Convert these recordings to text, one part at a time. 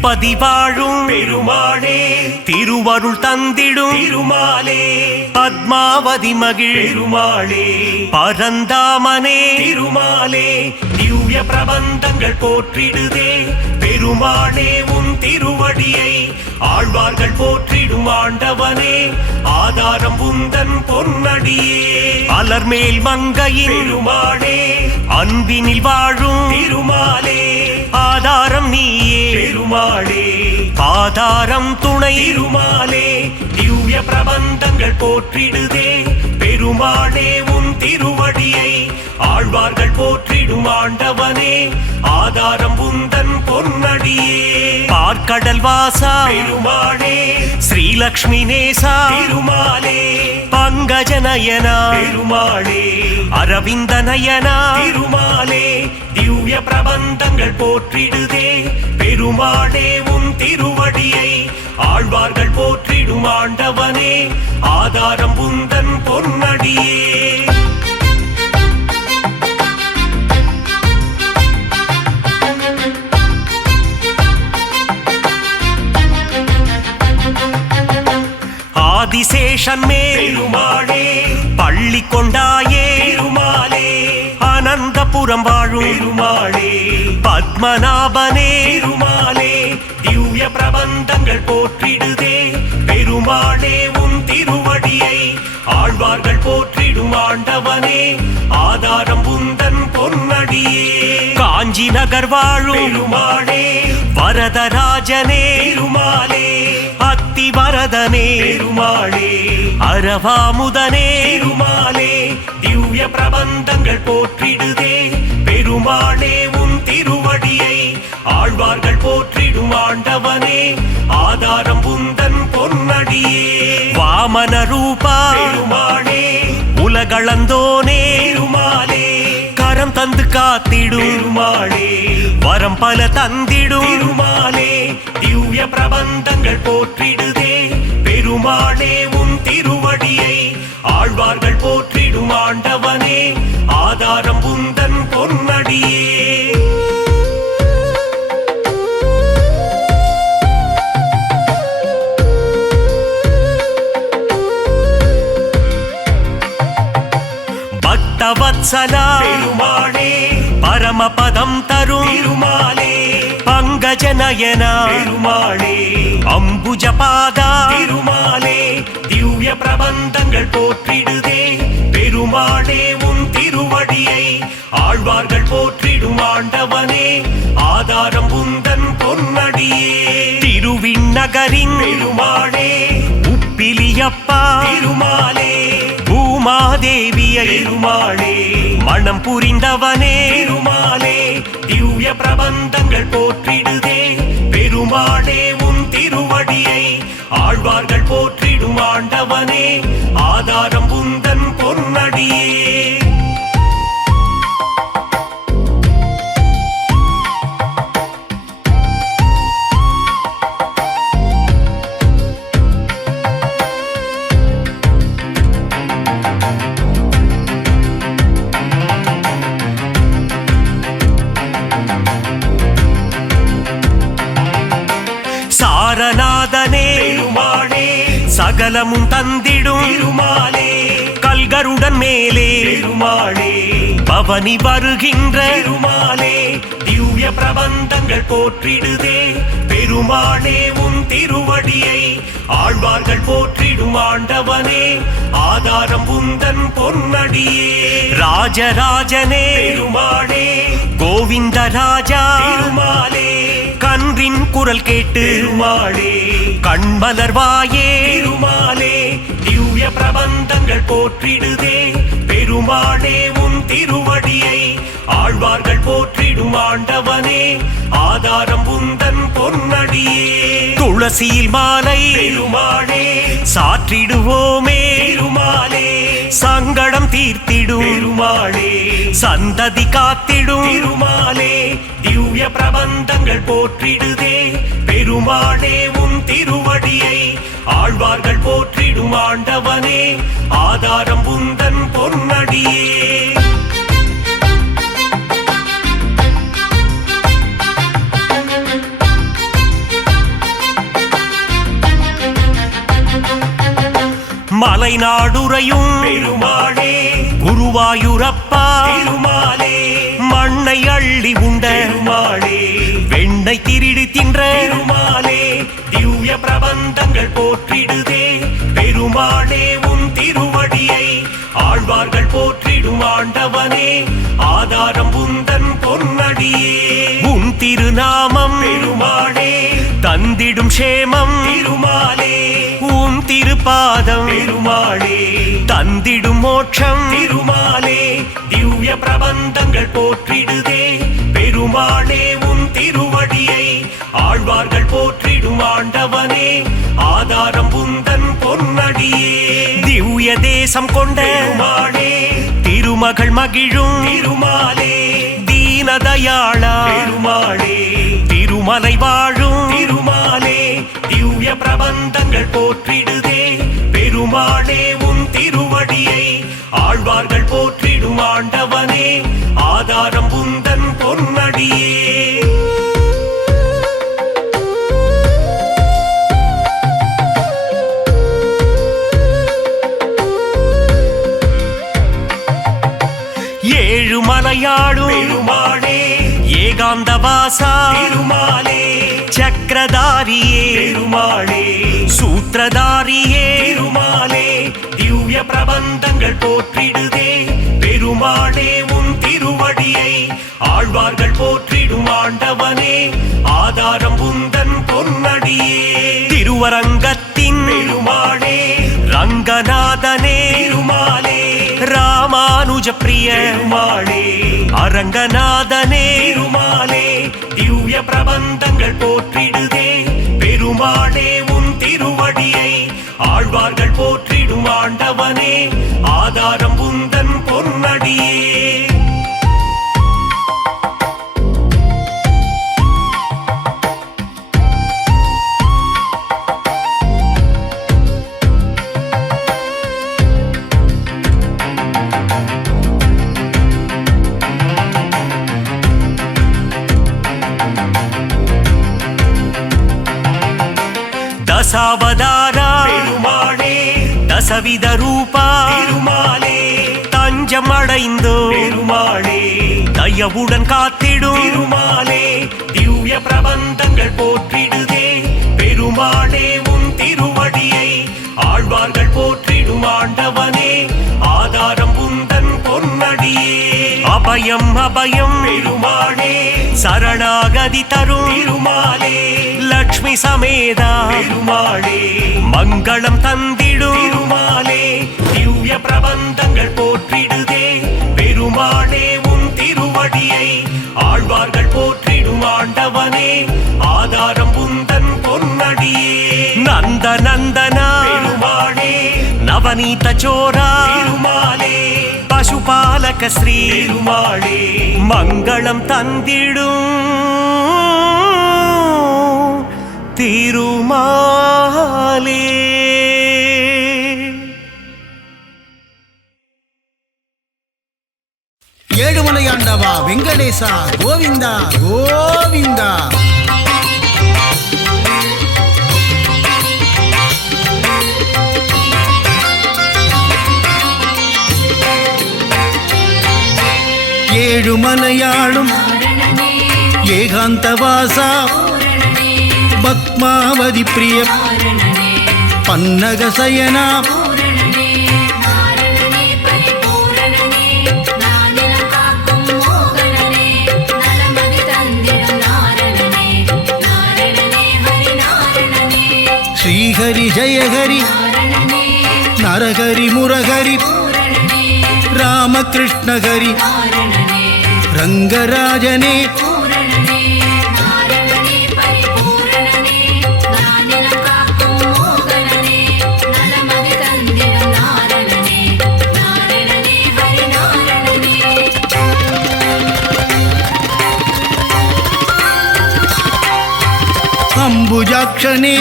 திருப்பதி வாழும் பெருமாளே, திருவருள் தந்திடும் திருமாலே, பத்மாவதி மகிழ் பெருமாளே, பரந்தாமனே திருமாலே, திவ்ய பிரபந்தங்கள் போற்றிடுதே பெருமாளே, உன் திருவடியை ஆழ்வார்கள் போற்றிடும் ஆண்டவனே, ஆதாரம் உந்தன் பொன்னடியே, அலர்மேல் மங்கையின் பெருமாளே, அன்பினில் வாழும் திருமாலே, ஆதாரம் நீயே பெருமாளே, ஆதாரம் துணை திருமாலே, திவ்ய பிரபந்தங்கள் போற்றிடுதே பெருமாளே, உன் திருவடியை ஆழ்வார்கள் போற்றிடும் ஆண்டவனே, ஆதாரம் உந்தன் பொன்னடியே, பார்க்கடல் வாசா பெருமாளே, ஸ்ரீலக்ஷ்மி நேசா திருமாலே, பங்கஜநயனா பெருமாளே, அரவிந்த நயனா திருமாலே, திவ்ய பிரபந்தங்கள் போற்றிடுதே பெருமாளே, உன் திருவடியை ஆழ்வார்கள் போற்றிடும் ஆண்டவனே, ஆதாரம் உந்தன் பொன்னடியே. ஆதிசேஷன் மேல் பெருமாளே, பள்ளி கொண்டாயே பெருமாளே, அனந்தபுரம் வாழும் பெருமாளே, பத்மநாபனே பெருமாளே, திவ்ய பிரபந்தங்கள் போற்றிடுதே பெருமாளே, உன் திருவடியை ஆழ்வார்கள் போற்றிடும் ஆண்டவனே, ஆதாரம் உந்தன் பொன்னடியே, காஞ்சி நகர் வாழும் பெருமாளே, வரதராஜனே பெருமாளே, அத்திவரதனே பெருமாளே, அரவாமுதனே பெருமாளே, திவ்ய பிரபந்தங்கள் போற்றிடுதே பெருமாளே, உன் திருவடியை ஆழ்வார்கள் போற்றிடும் ஆண்டவனே, ஆதாரம் உந்தன் பொன்னடியே, வாமன ரூபா பெருமாளே, உலகளந்தோனே பெருமாளே, கரம் தந்து காத்திடும் பெருமாளே, வரம் பல தந்திடும் பெருமாளே, திவ்ய பிரபந்தங்கள் போற்றிடுதே பெருமாளே, உன் திருவடியை ஆழ்வார்கள் போற்றிடும் ஆண்டவனே, ஆதாரம் உந்தன் பொன்னடியே. பக்தவத்சலா பெருமாளே, பரமபதம் தரும் திருமாலே, பங்கஜநயனா பெருமாளே, அம்புஜபாதா திருமாலே, திவ்ய பிரபந்தங்கள் போற்றிடுதே பெருமாளே, உன் திருவடியை ஆழ்வார்கள் போற்றிடும் ஆண்டவனே, ஆதாரம் உந்தன் பொன்னடியே, திருவிண்ணகரின் பெருமாளே, உப்பிலியப்பா திருமாலே, பூமாதேவியை பெருமாளே, மனம் புரிந்தவனே பெருமாலே, திவ்ய பிரபந்தங்கள் போற்றிடுதே பெருமாளே, உன் திருவடியை ஆழ்வார்கள் போற்றிடும் ஆண்டவனே, ஆதாரம் உந்தன் பொன்னடியே. சாரநாதனே பெருமாளே, சகலமும் தந்திடும் திருமாலே, கல்கருடன் மேலே பெருமாளே, பவனி வருகின்ற பெருமாலே, திவ்ய பிரபந்தங்கள் போற்றிடுதே பெருமாளே, உன் திருவடியை ஆழ்வார்கள் போற்றிடும் ஆண்டவனே, ஆதாரம் உந்தன் பொன்னடியே, ராஜராஜனே பெருமாளே, கோவிந்த ராஜா பெருமாலே, கன்றின் குரல் கேட்டு பெருமாளே, கண்மலர்வாயே பெருமாலே, திவ்ய பிரபந்தங்கள் போற்றிடுதே பெருமாளே, உன் திருவடியை ஆழ்வார்கள் போற்றிடும் ஆண்டவனே, ஆதாரம் உந்தன் பொன்னடியே, துளசியில் மாலை பெருமாளே, சாற்றிடுவோமே பெருமாளே, சங்கடம் தீர்த்திடும் பெருமாளே, சந்ததி காத்திடும் பெருமாளே, திவ்ய பிரபந்தங்கள் போற்றிடுதே பெருமாளே, உன் திருவடியை ஆழ்வார்கள் போற்றிடும் ஆண்டவனே, ஆதாரம் உந்தன் பொன்னடியே. மலைநாடுரையும் பெருமாளே குருவாயூரப்பா பெருமாளே மண்ணை அள்ளி உண்ட பெருமாளே வெண்ணை திருடி தின்ற பெருமாளே திவ்ய பிரபந்தங்கள் போற்றிடுதே பெருமாளே உன் திருவடியை ஆழ்வார்கள் போற்றிடும் ஆண்டவனே ஆதாரம் உந்தன் பொன்னடியே உன் திருநாமம் பெருமாளே தந்திடும் சேமம் திருமாலே உன் திருப்பாதம் பெருமாளே தந்திடும் மோட்சம் திருமாலே திவ்ய பிரபந்தங்கள் போற்றிடுதே பெருமாளே உன் திருவடியை ஆழ்வார்கள் போற்றிடும் ஆண்டவனே ஆதாரம் உந்தன் பொன்னடியே திவ்ய தேசம் கொண்ட பெருமாளே திருமகள் மகிழும் திருமாலே தீனதயாளா பெருமாளே திருமலை வாழும் திருமாலே திவ்ய பிரபந்தங்கள் போற்றிடுதே பெருமாளே உன் திருவடியை ஆழ்வார்கள் போற்றிடும் ஆண்டவனே ஆதாரம் உந்தன் பொன்னடியே ஏழுமலையாடும் பெருமாளே ஏகாந்தவாசா பெருமாளே சக்கரதாரியே பெருமாளே சூத்திரதாரியே பெருமாளே திவ்ய பிரபந்தங்கள் போற்றிடுதே பெருமாளே உன் திருவடியை ஆழ்வார்கள் போற்றிடும் ஆண்டவனே ஆதாரம் உந்தன் பொன்னடியே திருவரங்கத்தின் பெருமாளே ரங்கநாதனே பெருமாளே ராமானுஜ பிரிய பெருமாளே அரங்கநாதனே பெருமாளே திவ்ய பிரபந்தங்கள் போற்றிடுதே பெருமாளே உன் திருவடியை ஆழ்வார்கள் போற்றிடும் ஆண்டவனே ஆதாரம் உந்தன் பொன்னடியே தசாவதாரா பெருமாளே தசவித ரூபா பெருமாளே தஞ்சம் அடைந்தோ பெருமாளே தயவுடன் காத்திடும் பெருமாளே திவ்ய பிரபந்தங்கள் போற்றிடுதே பெருமாளே உன் திருவடியை ஆழ்வார்கள் போற்றிடும் ஆண்டவனே ஆதாரம் உந்தன் பொன்னடியே அபயம் அபயம் பெருமாளே சரணாகதி தரும் பெருமாளே லக்ஷ்மி சமேதா பெருமாளே மங்களம் தந்திடும் பெருமாளே திவ்ய பிரபந்தங்கள் போற்றிடுதே பெருமாளே உன் திருவடியை ஆழ்வார்கள் போற்றிடும் ஆண்டவனே ஆதாரம் உந்தன் பொன்னடியே நந்த நந்தனா பெருமாளே நவநீத சோரா பெருமாளே பசுபாலக ஸ்ரீ பெருமாளே மங்களம் தந்திடும் திருமாலே ஏழுமலையாண்டவா வெங்கடேசா கோவிந்தா கோவிந்தா ஏழுமலையாளும் ஏகாந்தவாசா பத்மாவதி பிரிய பன்னகசயனா ஸ்ரீஹரி ஜெயஹரி நரஹரி முரஹரி ராமகிருஷ்ணஹரி ரங்கராஜனே அம்புஜாக்ஷனே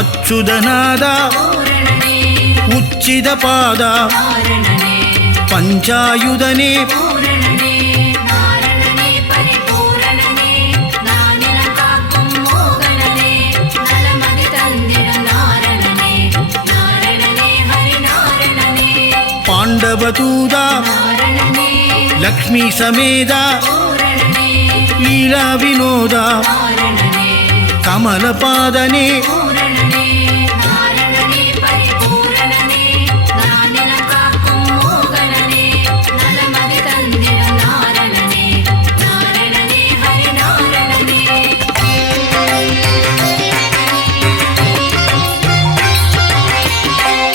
அச்சுதநாதா உச்சிதபாதா பஞ்சாயுதனே தாண்டவதூதா நாரணனே லக்ஷ்மி சமேதா பூரணனே லீலா வினோதா நாரணனே கமலபாதனே பூரணனே நாரணனே பரிபூரணனே நானிலம் காக்கும் மோகனனே நலமதி தந்திடும் நாரணனே நாரணனே ஹரி நாரணனே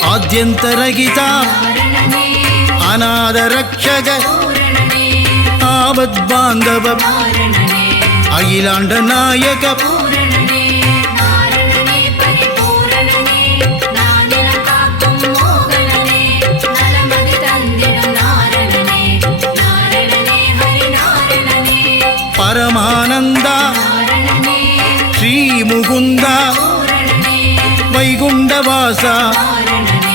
ஆத்யந்தரகிதா நாரணனே அநாதரக்ஷக பூரணனே ஆபத்பாந்தவ நாரணனே அகிலாண்ட நாயக பூரணனே நாரணனே பரிபூரணனே நானிலம் காக்கும் மோகனனே நலமதி தந்திடும் நாரணனே நாரணனே ஹரி நாரணனே பரமானந்தா நாரணனே ஸ்ரீ முகுந்தா பூரணனே வைகுண்டவாசா நாரணனே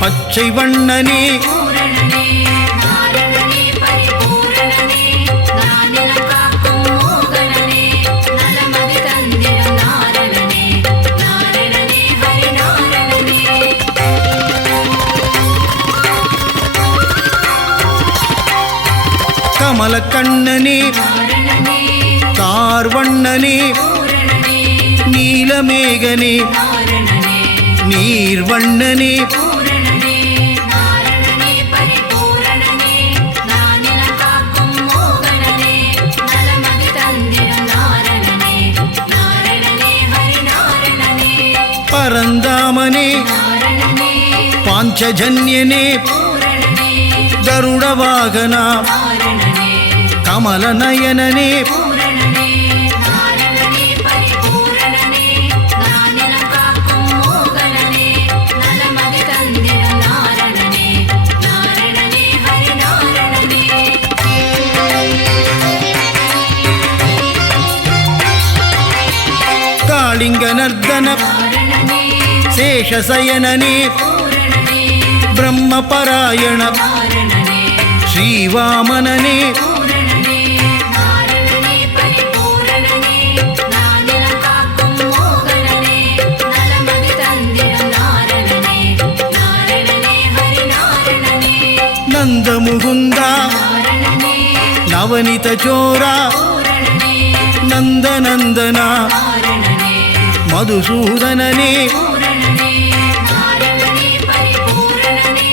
பச்சை வண்ணனே பூரணனே நாரணனே பரிபூரணனே நானிலம் காக்கும் மோகனனே நலமதி தந்திடும் நாரணனே நாரணனே ஹரி நாரணனே கமலக்கண்ணனே நாரணனே கார்வண்ணனே பூரணனே நீலமேகனே நாரணனே நீர்வண்ணனே பூரணனே நாரணனே பரிபூரணனே நானிலம் காக்கும் மோகனனே நலமதி தந்திடும் நாரணனே நாரணனே ஹரி நாரணனே பரந்தாமனே நாரணனே பாஞ்சஜன்யனே பூரணனே கருடவாகனா நாரணனே கமலநயனனே பூரணனே நாரணனே பரிபூரணனே நானிலம் காக்கும் மோகனனே நலமதி தந்திடும் நாரணனே நாரணனே ஹரி நாரணனே காளிங்கநர்தன நாரணனே சேஷசயனனே பூரணனே பிரம்மபராயண நாரணனே ஸ்ரீவாமனனே பூரணனே நாரணனே பரிபூரணனே நானிலம் காக்கும் மோகனனே நலமதி தந்திடும் நாரணனே நாரணனே ஹரி நாரணனே நந்தமுகுந்தா நாரணனே நவனித சோரா பூரணனே நந்தநந்தனா நாரணனே மதுசூதனனே பூரணனே நாரணனே பரிபூரணனே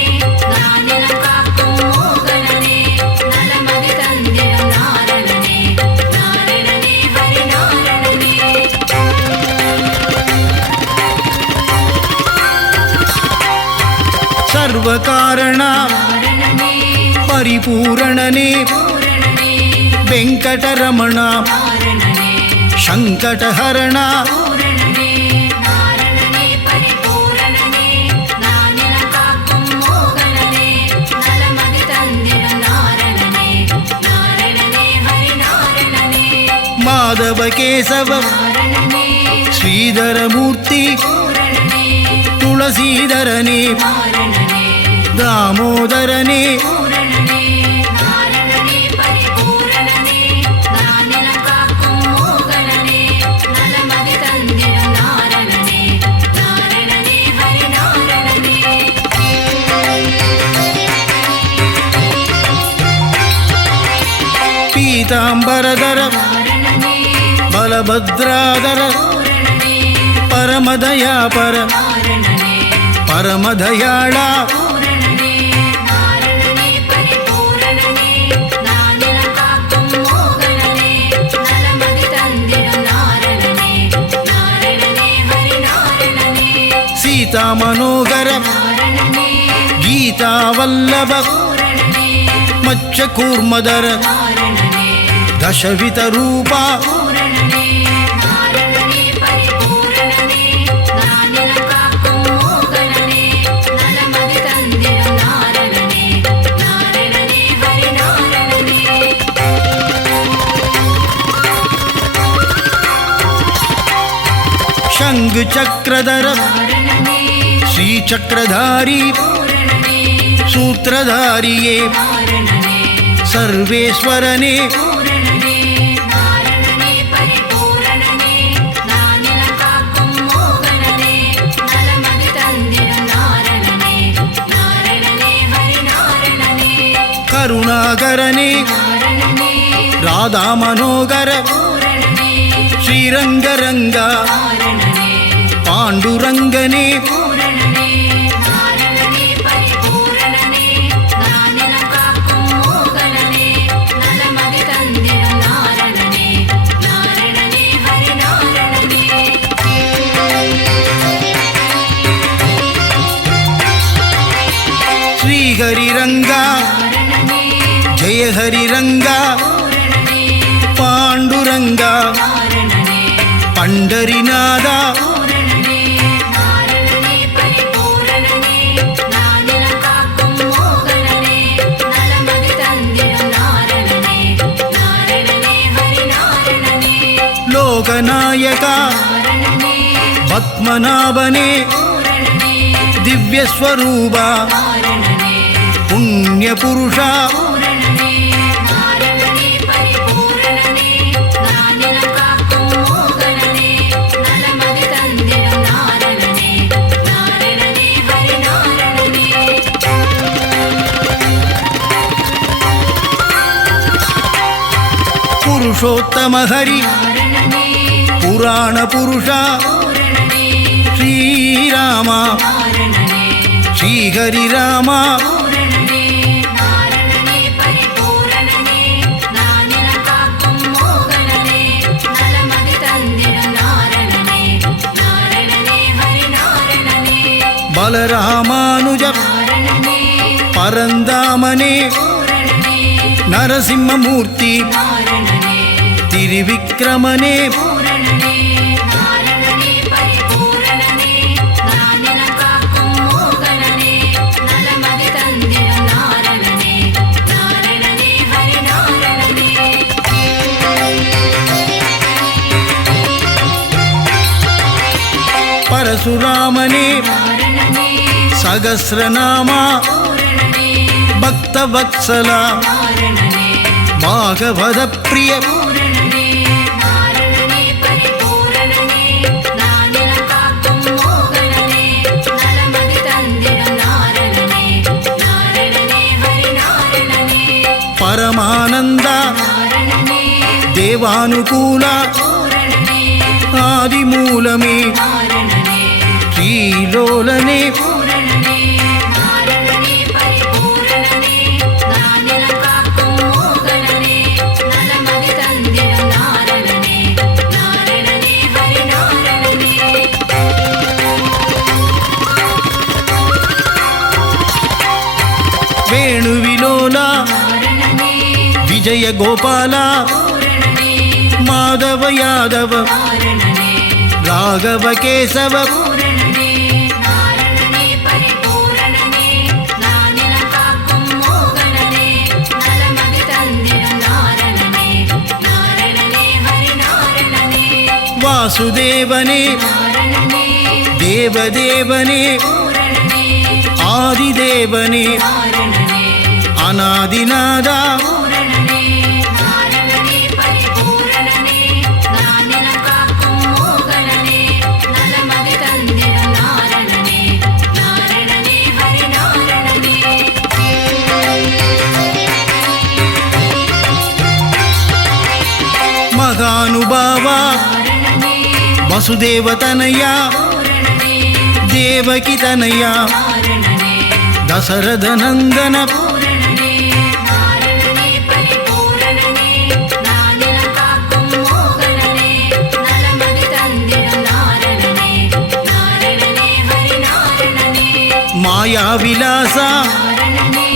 நானிலம் காக்கும் மோகனனே நலமதி தந்திடும் நாரணனே நாரணனே ஹரி நாரணனே சர்வகாரணா நாரணனே பரிபூரணனே பூரணனே வெங்கடரமணா நாரணனே சங்கடஹரணா பூரணனே நாரணனே பரிபூரணனே நானிலம் காக்கும் மோகனனே நலமதி தந்திடும் நாரணனே நாரணனே ஹரி நாரணனே மாதவ கேசவ நாரணனே ஸ்ரீதரமூர்த்தி பூரணனே துளசீதரனே நாரணனே தாமோதரனே பூரணனே நாரணனே பரிபூரணனே நானிலம் காக்கும் மோகனனே நலமதி தந்திடும் நாரணனே நாரணனே ஹரி நாரணனே பீதாம்பரதர நாரணனே பலபத்ராதர பூரணனே பரமதயாபர நாரணனே பரமதயாளா பூரணனே நாரணனே பரிபூரணனே நானிலம் காக்கும் மோகனனே நலமதி தந்திடும் நாரணனே நாரணனே ஹரி நாரணனே சீதா மனோகர நாரணனே கீதாவல்லப பூரணனே மச்ச கூர்மதர நாரணனே தசவித ரூபா பூரணனே நாரணனே பரிபூரணனே நானிலம் காக்கும் மோகனனே நலமதி தந்திடும் நாரணனே நாரணனே ஹரி நாரணனே சங்கு சக்கரதர நாரணனே ஸ்ரீசக்கரதாரி பூரணனே சூத்திரதாரியே நாரணனே சர்வேஸ்வரனே பூரணனே நாரணனே பரிபூரணனே நானிலம் காக்கும் மோகனனே நலமதி தந்திடும் நாரணனே நாரணனே ஹரி நாரணனே கருணாகரனே நாரணனே ராதா மனோகர பூரணனே ஸ்ரீரங்கரங்கா நாரணனே பாண்டுரங்கனே பூரணனே நாரணனே பரிபூரணனே நானிலம் காக்கும் மோகனனே நலமதி தந்திடும் நாரணனே நாரணனே ஹரி நாரணனே ஸ்ரீஹரிரங்கா நாரணனே ஜெய ஹரிரங்கா பூரணனே பாண்டுரங்கா நாரணனே பண்டரிநாதா பூரணனே நாரணனே பரிபூரணனே நானிலம் காக்கும் மோகனனே நலமதி தந்திடும் நாரணனே நாரணனே ஹரி நாரணனே லோகநாயகா நாரணனே பத்மநாபனே பூரணனே திவ்யஸ்வரூபா நாரணனே புண்ணியபுருஷா பூரணனே நாரணனே பரிபூரணனே நானிலம் காக்கும் மோகனனே நலமதி தந்திடும் நாரணனே நாரணனே ஹரி நாரணனே புருஷோத்தம ஹரி நாரணனே புராண புருஷா பூரணனே ஸ்ரீராமா நாரணனே ஸ்ரீஹரிராமா பூரணனே நாரணனே பரிபூரணனே நானிலம் காக்கும் மோகனனே நலமதி தந்திடும் நாரணனே நாரணனே ஹரி நாரணனே பலராமானுஜ நாரணனே பரந்தாமனே பூரணனே நரசிம்மமூர்த்தி நாரணனே திரிவிக்ரமனே பூரணனே நாரணனே பரிபூரணனே நானிலம் காக்கும் மோகனனே நலமதி தந்திடும் நாரணனே நாரணனே ஹரி நாரணனே பரசுராமனே நாரணனே சகஸ்ரநாமா பூரணனே பக்தவத்சலா நாரணனே பாகவத பிரிய பூரணனே நாரணனே பரிபூரணனே நானிலம் காக்கும் மோகனனே நலமதி தந்திடும் நாரணனே நாரணனே ஹரி நாரணனே பரமானந்தா நாரணனே தேவானுகூலா பூரணனே ஆதிமூலமே நாரணனே ஸ்ரீலோலனே பூரணனே நாரணனே பரிபூரணனே நானிலம் காக்கும் மோகனனே நலமதி தந்திடும் நாரணனே நாரணனே ஹரி நாரணனே வேணுவிலோலா நாரணனே விஜய கோபாலா பூரணனே மாதவ யாதவ நாரணனே ராகவ கேசவ பூரணனே நாரணனே பரிபூரணனே நானிலம் காக்கும் மோகனனே நலமதி தந்திடும் நாரணனே நாரணனே ஹரி நாரணனே வாசுதேவனே நாரணனே தேவதேவனே பூரணனே ஆதிதேவனே நாரணனே அநாதிநாதா பூரணனே நாரணனே பரிபூரணனே நானிலம் காக்கும் மோகனனே நலமதி தந்திடும் நாரணனே நாரணனே ஹரி நாரணனே மகானுபாவா நாரணனே வசுதேவதனயா பூரணனே தேவகி தனயா நாரணனே தசரதநந்தன பூரணனே நாரணனே பரிபூரணனே நானிலம் காக்கும் மோகனனே நலமதி தந்திடும் நாரணனே நாரணனே ஹரி நாரணனே மாயாவிலாசா நாரணனே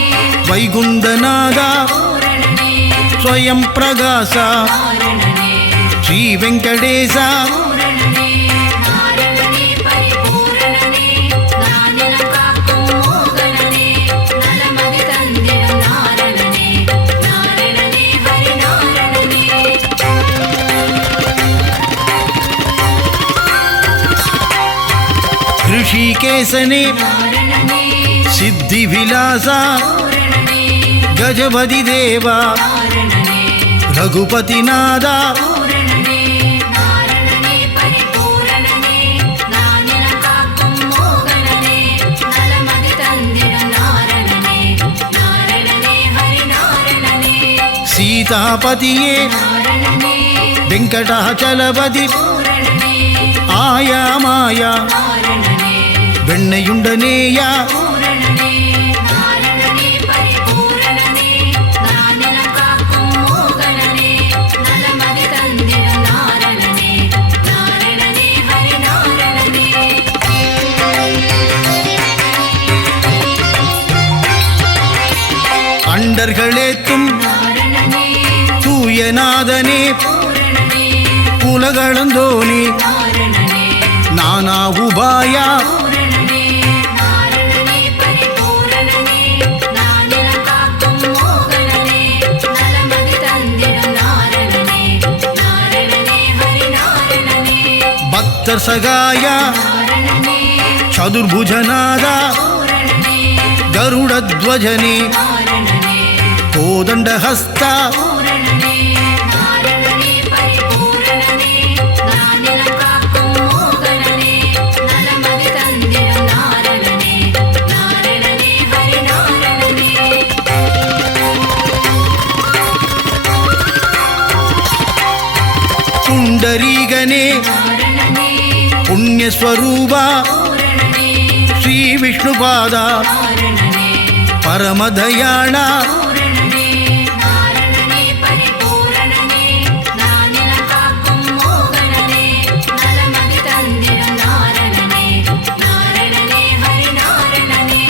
வைகுந்தநாதா பூரணனே ஸ்வயம் பிரகாசா நாரணனே ஸ்ரீ வெங்கடேசா பூரணனே நாரணனே பரிபூரணனே நானிலம் காக்கும் மோகனனே நலமதி தந்திடும் நாரணனே நாரணனே ஹரி நாரணனே ऋषिकेशने நாரணனே सिद्धिविलासा பூரணனே गजपति देवा நாரணனே रघुपतिनादा பூரணனே நாரணனே பரிபூரணனே நானிலம் காக்கும் மோகனனே நலமதி தந்திடும் நாரணனே நாரணனே ஹரி நாரணனே சீதாபதியே நாரணனே வெங்கடாச்சலபதி பூரணனே ஆயா மாயா நாரணனே வெண்ணையுண்டனேயா பூரணனே நாரணனே பரிபூரணனே நானிலம் காக்கும் மோகனனே நலமதி தந்திடும் நாரணனே நாரணனே ஹரி நாரணனே அண்டர்களேத்தும் நாரணனே தூயநாதனே பூரணனே உலகளந்தோனே நாரணனே நானா உபாயா பூரணனே நாரணனே பரிபூரணனே நானிலம் காக்கும் மோகனனே நலமதி தந்திடும் நாரணனே நாரணனே ஹரி நாரணனே பக்தர் சகாயா நாரணனே சதுர்புஜநாதா பூரணனே கருடத்வஜனே நாரணனே கோதண்டஹஸ்தா பூரணனே நாரணனே பரிபூரணனே நானிலம் காக்கும் மோகனனே நலமதி தந்திடும் நாரணனே நாரணனே ஹரி நாரணனே புண்டரீகனே நாரணனே புண்ணியஸ்வரூபா பூரணனே ஸ்ரீ விஷ்ணுபாதா நாரணனே பரமதயாளா பூரணனே நாரணனே பரிபூரணனே நானிலம் காக்கும் மோகனனே நலமதி தந்திடும் நாரணனே நாரணனே ஹரி நாரணனே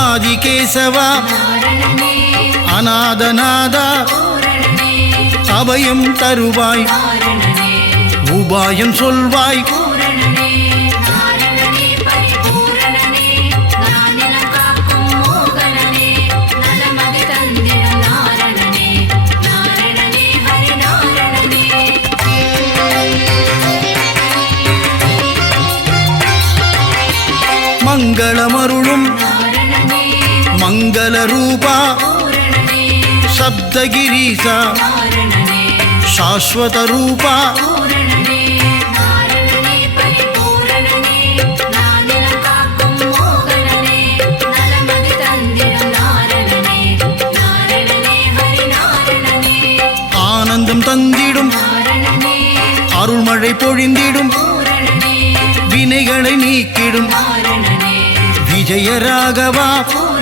ஆதிகேசவா நாரணனே அநாதநாதா பூரணனே அபயம் தருவாய் நாரணனே உபாயம் சொல்வாய் பூரணனே நாரணனே பரிபூரணனே நானிலம் காக்கும் மோகனனே நலமதி தந்திடும் நாரணனே நாரணனே ஹரி நாரணனே மங்களமருளும் நாரணனே மங்கள ரூபா பூரணனே சப்தகிரீசா நாரணனே சாஸ்வத ரூபா பூரணனே நாரணனே பரிபூரணனே நானிலம் காக்கும் மோகனனே நலமதி தந்திடும் நாரணனே நாரணனே ஹரி நாரணனே ஆனந்தம் தந்திடும் நாரணனே அருள்மழை பொழிந்திடும் பூரணனே வினைகளை நீக்கிடும் நாரணனே விஜயராகவா பூரணனே